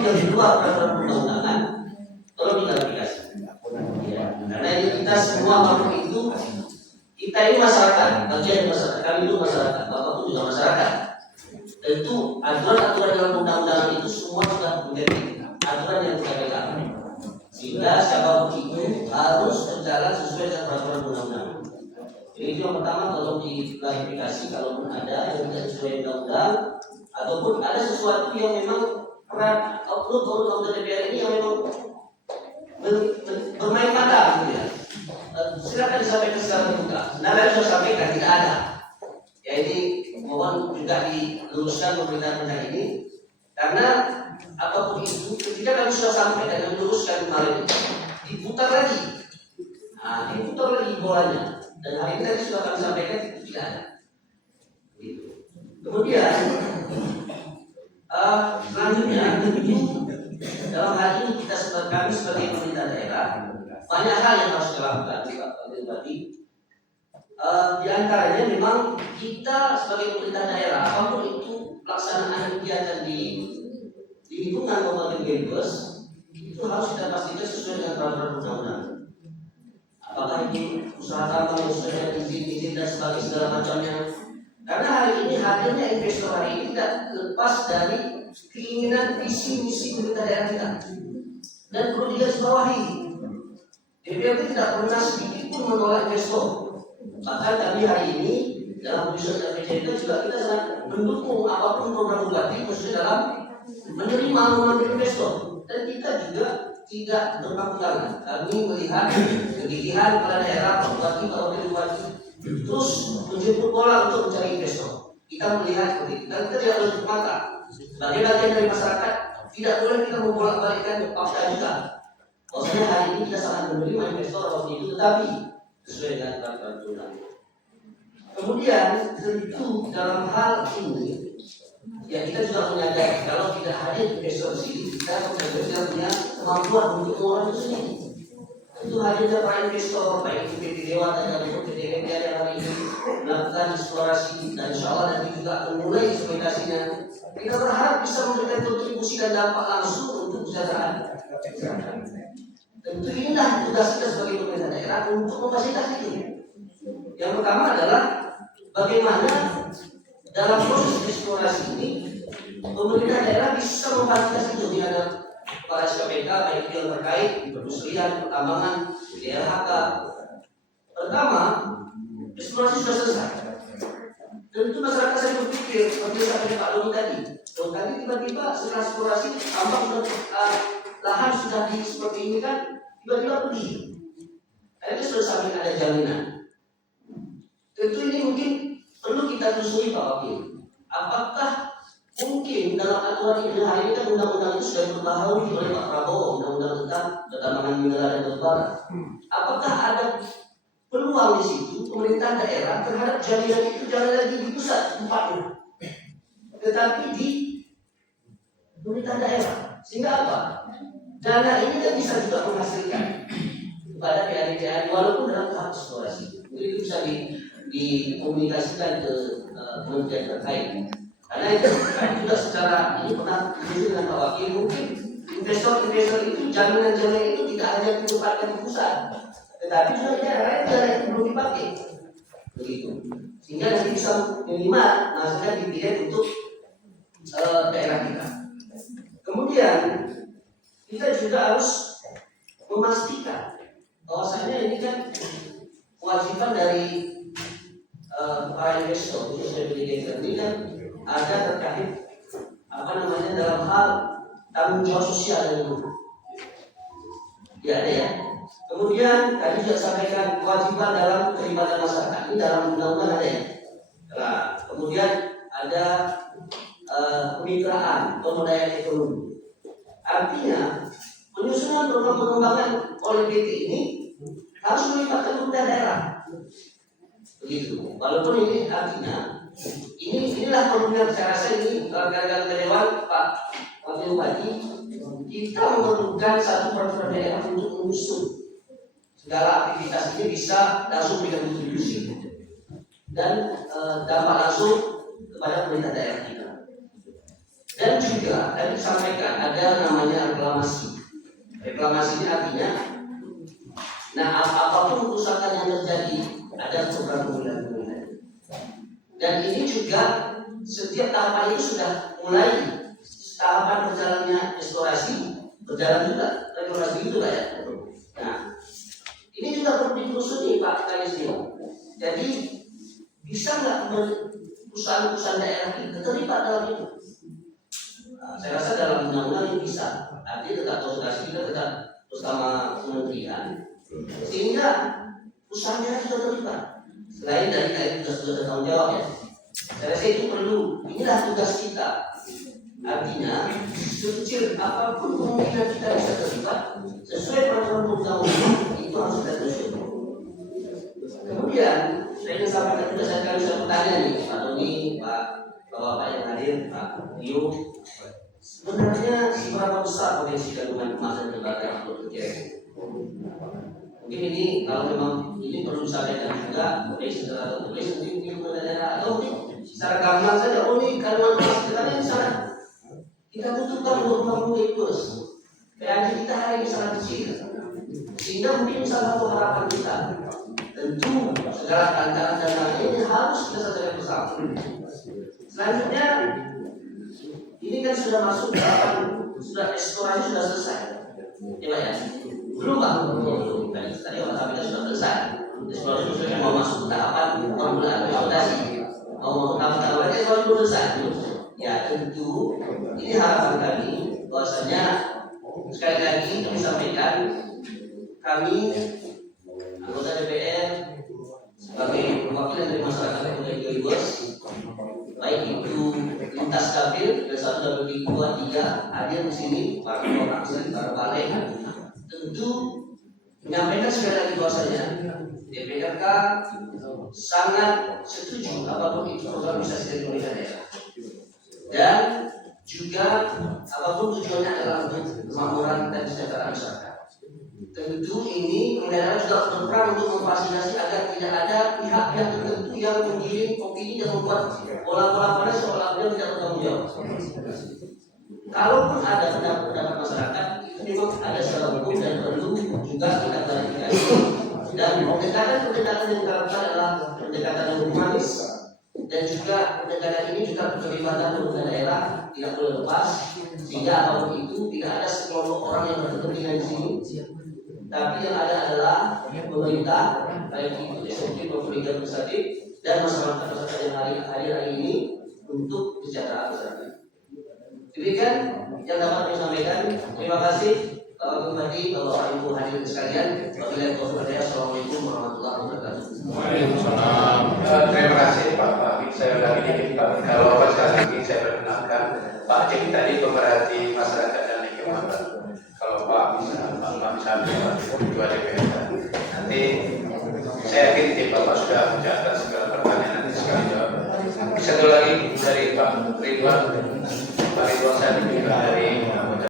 sesuatu yang di luar peraturan perundang-undangan, tolong diklarifikasi. Ya, karena ini kita semua makhluk itu, kita ini masyarakat, bagian dari masyarakat, kami itu masyarakat, bapak pun juga masyarakat. Tentu aturan-aturan dalam undang-undangan itu semua sudah menjadi aturan yang kita pegang. Sehingga siapapun itu harus berjalan sesuai dengan peraturan undang-undangan. Jadi itu yang pertama, tolong diklarifikasi kalaupun ada yang tidak sesuai undang-undang ataupun ada sesuatu yang memang peran oknum anggota DPR ini yang memang bermain mata, gitu ya. Silakan disampaikan secara terbuka. Sebenarnya sudah sampaikan tidak ada. Ya ini mohon juga diluruskan pemerintahan ini, karena apapun itu ketika kami sudah sampaikan dan diluruskan kemarin diputar lagi. Nah, diputar lagi bolanya. Dan hari ini tadi sudah kami sampaikan itu tidak ada. Gitu. Kemudian selanjutnya tentu dalam hal ini kami sebagai pemerintah daerah banyak hal yang harus dilakukan, Pak Bupati. Di antaranya memang kita sebagai pemerintah daerah, apapun itu pelaksanaan kegiatan di lingkungan Kabupaten Brebes itu harus kita pastikan sesuai dengan peraturan undang-undang. Apakah itu usaha tambang yang sesuai dengan izin dan sebagainya segala macamnya. Karena hari ini hadirnya investor hari ini tidak lepas dari keinginan visi misi pemerintah daerah kita. Dan perlu digarisbawahi, DPRD tidak pernah sedikit pun menolak investor. Bahkan kami hari ini dalam putusan RPJMD juga kita sangat mendukung apapun program bupati khususnya dalam menerima mengambil investor. Dan kita juga tidak berpangku tangan. Kami melihat kegigihan kepala daerah, Pak Bupati, Pak Wakil Bupati terus menjemput bola untuk mencari investor. Kita melihat seperti itu. Dan kita tidak boleh tutup mata. Sebagai bagian dari masyarakat, tidak boleh kita membolak-balikkan fakta juga. Maksudnya hari ini kita sangat menerima investor waktu itu, tetapi sesuai dengan peraturan undang. Kemudian tentu dalam hal ini, ya kita juga menyadari kalau tidak hadir investor di sini, kita tidak punya kemampuan untuk mengelola itu sendiri. Tentu hadirnya para investor, baik itu PT Dewa ataupun PT MPR yang hari ini melakukan eksplorasi dan insya Allah nanti juga akan mulai eksploitasinya. Kita berharap bisa memberikan kontribusi dan dampak langsung untuk kesejahteraan. Tentu inilah tugas kita sebagai pemerintah daerah untuk memfasilitasi itu. Yang pertama adalah bagaimana dalam proses eksplorasi ini pemerintah daerah bisa memfasilitasi itu di hadapan para SKPK baik yang terkait perindustrian, pertambangan, DLHK. Pertama, eksplorasi sudah selesai. Tentu masyarakat saya berpikir seperti yang saya Pak Doni tadi. Tadi tiba-tiba setelah eksplorasi tambang sudah lahan sudah di seperti ini kan tiba-tiba pergi. Itu sudah sampai ada jaminan. Tentu ini mungkin perlu kita telusuri Pak Wakil. Apakah mungkin dalam aturan ini hari ini kan undang-undang itu sudah diperbaharui oleh Pak Prabowo, undang-undang tentang pertambangan mineral dan batubara. Apakah ada peluang di situ pemerintah daerah terhadap jaminan itu jangan lagi di pusat tempatnya, tetapi di pemerintah daerah, sehingga apa? Dana ini kan bisa juga menghasilkan kepada PAD walaupun dalam tahap eksplorasi. Itu bisa dikomunikasikan ke kementerian terkait. Karena itu kan juga secara ini pernah diskusi dengan Pak Wakil, mungkin investor-investor itu jaminan-jaminan itu tidak hanya ditempatkan di pusat, tetapi juga di daerah lain dana itu belum dipakai, begitu. Sehingga nanti bisa minimal hasilnya dipilih untuk daerah kita. Kemudian kita juga harus memastikan bahwasanya ini kan kewajiban dari para investor khususnya ini kan ada terkait dalam hal tanggung jawab sosial dan lingkungan. Ya ada ya. Kemudian tadi juga sampaikan kewajiban dalam keterlibatan masyarakat ini dalam undang-undang ada ya. Nah, kemudian ada kemitraan pemberdayaan ekonomi. Artinya penyusunan program pengembangan oleh PT ini harus melibatkan pemerintah daerah. Begitu. Walaupun ini artinya inilah perlunya saya rasa ini gara-gara Dewan Pak Wakil Bupati kita memerlukan satu peraturan daerah untuk mengusung segala aktivitas ini bisa langsung memberikan kontribusi dan dampak langsung kepada pemerintah daerah kita. Dan juga tadi disampaikan ada artinya, nah apapun kerusakan yang terjadi ada program pemulihan. Dan ini juga setiap tahapan itu sudah mulai tahapan berjalannya eksplorasi, berjalan juga regulasi itu Pak ya. Nah, ini juga perlu ditelusuri Pak Kalisio. Jadi bisa nggak perusahaan-perusahaan daerah itu terlibat dalam itu? Nah, saya rasa dalam undang-undang ini bisa. Artinya tetap konsultasi kita tetap bersama kementerian, sehingga perusahaan daerah sudah terlibat. Selain dari tadi sudah bertanggung jawab ya. Saya rasa itu perlu. Inilah tugas kita. Artinya, sekecil apapun kemungkinan kita bisa terlibat sesuai peraturan undang-undang itu harus kita telusuri. Kemudian, saya ingin sampaikan juga saya kali saya bertanya nih, Pak Doni, Pak Bapak yang hadir, Pak Rio, sebenarnya seberapa besar potensi kandungan emas dan tembaga yang perlu terjadi? Mungkin ini kalau memang ini perlu disampaikan juga oleh secara tertulis mungkin kepada daerah atau mungkin secara gamblang saja. Oh ini kandungan emas kita ini sangat kita butuhkan untuk 20 plus. PAD kita hari ini sangat kecil, sehingga mungkin salah satu harapan kita tentu segala tantangan dan ini harus kita selesaikan bersama. Selanjutnya ini kan sudah masuk tahapan, sudah eksplorasi sudah selesai, ya ya. Belum Pak, tadi Pak kita sudah selesai. Eksplorasi sudah mau masuk tahapan pembulaan eksplorasi, mau tahapan eksplorasi belum selesai. Ya tentu ini harapan kami bahwasanya sekali lagi kami sampaikan kami anggota DPR sebagai perwakilan dari masyarakat Kota Igos, baik itu lintas kapil dari 1 dari 2 3 hadir di sini para orang asli para balai tentu menyampaikan sekali lagi bahwasanya DPRK sangat setuju apapun itu program bisa dari pemerintah daerah. Dan juga apapun tujuannya adalah untuk kemakmuran dan kesejahteraan masyarakat. Tentu ini pemerintah juga berperan untuk memfasilitasi agar tidak ada pihak-pihak tertentu yang menggiring opini dan membuat bola-bola panas seolah-olah tidak bertanggung jawab. Kalaupun ada pendapat masyarakat, itu memang ada secara hukum dan perlu juga kita klarifikasi. Dan pendekatan yang dilakukan adalah pendekatan yang humanis. Dan juga pendekatan ini juga keterlibatan pemerintah daerah tidak boleh lepas, sehingga apapun itu tidak ada sekelompok orang yang berkepentingan di sini, tapi yang ada adalah pemerintah, baik itu eksekutif maupun legislatif dan masyarakat yang hadir hari ini untuk kesejahteraan masyarakat. Demikian yang dapat saya sampaikan. Terima kasih kembali Bapak Ibu hadirin sekalian. Wabillahi taufiq. Assalamualaikum warahmatullahi wabarakatuh. Waalaikumsalam. Terima kasih Pak Habib. Saya ulangi dikit Pak. Kalau sekali lagi saya perkenalkan Pak Habib tadi pemerhati masyarakat dan lingkungan. Kalau Pak bisa Ketua DPR. Nanti saya yakin tim Bapak sudah mencatat segala pertanyaan nanti sekali jawab. Satu lagi dari Pak Ridwan.